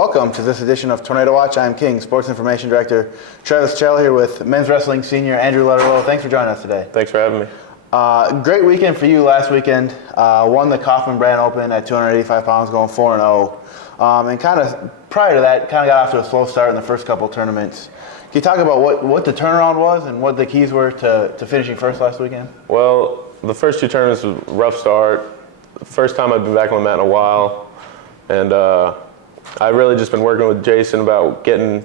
Welcome to this edition of Tornado Watch. I'm King, Sports Information Director Travis Chell here with men's wrestling senior Andrew Lutterloh. Thanks for joining us today. Thanks for having me. Great weekend for you last weekend. Won the Kaufman Brand Open at 285 pounds, going 4-0. And kind of prior to that, kind of got off to a slow start in the first couple tournaments. Can you talk about what the turnaround was and what the keys were to finishing first last weekend? Well, the first two tournaments was a rough start. First time I've been back on the mat in a while. And I've really just been working with Jason about turning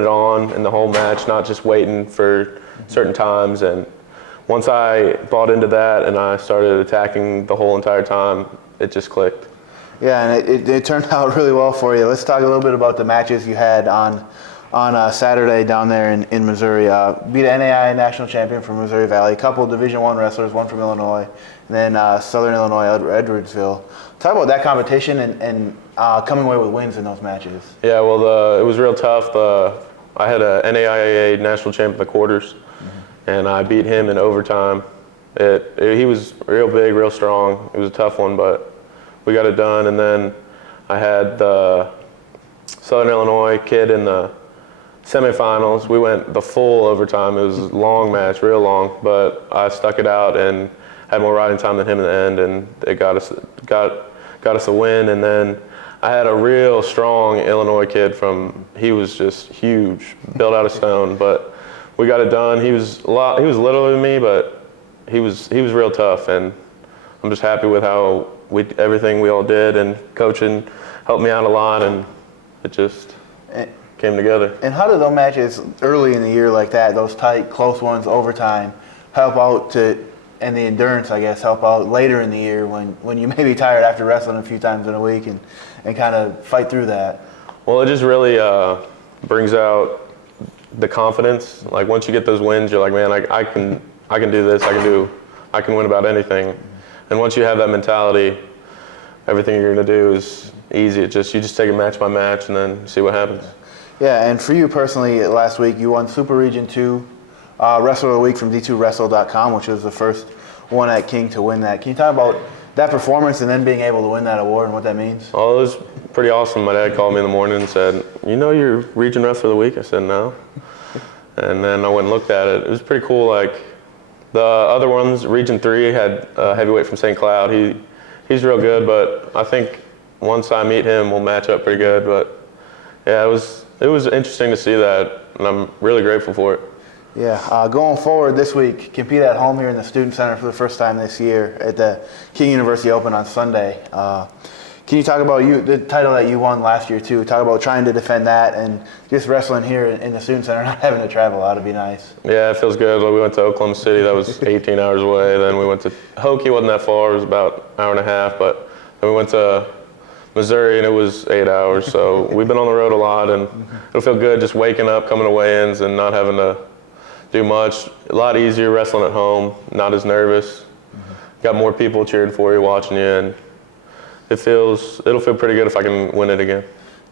it on in the whole match, not just waiting for certain times. And once I bought into that and I started attacking the whole entire time, it just clicked. Yeah, and it turned out really well for you. Let's talk a little bit about the matches you had on Saturday down there in Missouri. Beat an NAI national champion from Missouri Valley, a couple of Division I wrestlers, one from Illinois, and then Southern Illinois, Edwardsville. Talk about that competition and coming away with wins in those matches. Yeah, well, it was real tough. I had a NAIA national champion in the quarters, and I beat him in overtime. He was real big, real strong. It was a tough one, but we got it done. And then I had the Southern Illinois kid in the semifinals. We went the full overtime. It was a long match, real long, but I stuck it out and had more riding time than him in the end, and it got us a win. And then I had a real strong Illinois kid he was just huge, built out of stone, but we got it done. He was littler than me, but he was real tough, and I'm just happy with how everything we all did, and coaching helped me out a lot, and it just came together. And how do those matches early in the year like that, those tight, close ones, overtime, help out and the endurance, I guess, help out later in the year when you may be tired after wrestling a few times in a week and kind of fight through that? Well, it just really brings out the confidence. Like once you get those wins, you're like, man, I can do this. I can win about anything. And once you have that mentality, everything you're going to do is easy. You just take it match by match and then see what happens. Yeah, and for you personally, last week you won Super Region 2 Wrestler of the Week from D2Wrestle.com, which was the first one at King to win that. Can you talk about that performance and then being able to win that award and what that means? Oh, it was pretty awesome. My dad called me in the morning and said, "You know you're Region Wrestler of the Week?" I said, "No." And then I went and looked at it. It was pretty cool. Like the other ones, Region 3 had a heavyweight from St. Cloud. He's real good, but I think once I meet him, we'll match up pretty good. But yeah, it was interesting to see that, and I'm really grateful for it. Yeah, going forward this week, compete at home here in the Student Center for the first time this year at the King University Open on Sunday. Can you talk about the title that you won last year too? Talk about trying to defend that and just wrestling here in the Student Center, not having to travel out. It'd be nice. Yeah, it feels good. We went to Oklahoma City. That was 18 hours away. Then we went to Hokie. Wasn't that far. It was about an hour and a half. But then we went to Missouri, and it was 8 hours. So we've been on the road a lot, and it'll feel good just waking up, coming to weigh-ins, and not having to do much. A lot easier wrestling at home, not as nervous. Got more people cheering for you, watching you, and it'll feel pretty good if I can win it again.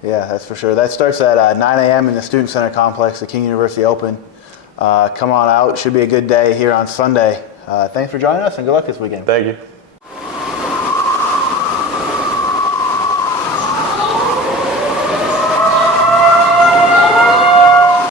Yeah, that's for sure. That starts at 9 a.m. in the Student Center Complex, the King University Open. Come on out. Should be a good day here on Sunday. Thanks for joining us, and good luck this weekend. Thank you.